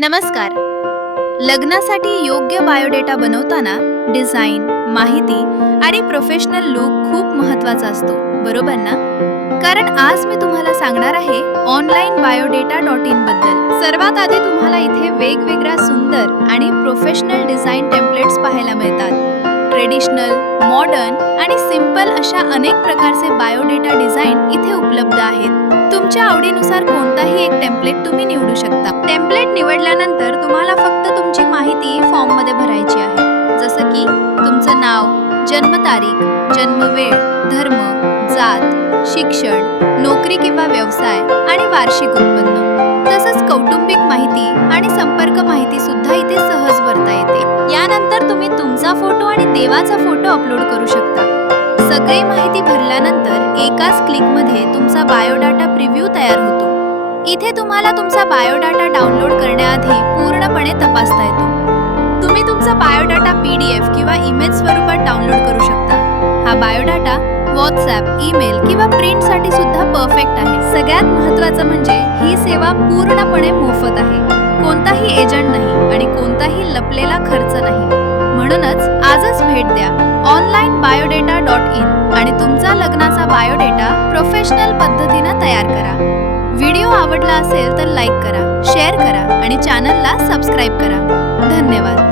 नमस्कार. लग्नासाठी योग्य बायोडेटा बनवताना डिझाईन, माहिती आणि प्रोफेशनल लुक खूप महत्त्वाचा असतो, बरोबर ना? कारण आज मी तुम्हाला सांगणार आहे ऑनलाईन biodata.in बद्दल. सर्वात आधी तुम्हाला इथे वेगवेगळ्या सुंदर आणि प्रोफेशनल डिझाईन टेम्पलेट्स पाहायला मिळतात. ट्रेडिशनल, मॉडर्न आणि सिंपल अशा अनेक प्रकारचे बायोडेटा डिझाईन इथे उपलब्ध आहेत. तुमच्या आवडीनुसार कोणताही एक टेम्पलेट तुम्ही निवडू शकता. टेम्पलेट निवडल्यानंतर तुम्हाला फक्त तुमची माहिती फॉर्ममध्ये भरायची आहे, जसं की तुमचं नाव, जन्मतारीख, जन्मवेळ, धर्म, जात, शिक्षण, नोकरी किंवा व्यवसाय आणि वार्षिक उत्पन्न. तसंच कौटुंबिक माहिती आणि संपर्क माहिती सुद्धा इथे सहज भरता येते. यानंतर तुम्ही तुमचा फोटो आणि देवाचा फोटो अपलोड करू शकता. सगळी माहिती भरल्यानंतर एकाच क्लिकमध्ये तुमचा बायोडाटा प्रिव्ह्यू तयार होतो. इथे तुम्हाला तुमचा बायोडाटा डाउनलोड करण्याआधी पूर्णपणे तपासता येतो. तुम्ही तुमचा बायोडाटा PDF किंवा इमेज स्वरूपात डाउनलोड करू शकता. हा बायोडाटा व्हॉट्सॲप, ईमेल किंवा प्रिंटसाठी सुद्धा परफेक्ट आहे. सगळ्यात महत्त्वाचं म्हणजे ही सेवा पूर्णपणे मोफत आहे. कोणताही एजंट नाही आणि कोणताही लपलेला खर्च नाही. म्हणूनच आजच भेट द्या ऑनलाईन biodata.in आणि तुमचा लग्नाचा बायोडेटा प्रोफेशनल पद्धतीने तयार करा. व्हिडिओ आवडला असेल तर लाईक करा, शेअर करा आणि चॅनलला सबस्क्राईब करा. धन्यवाद.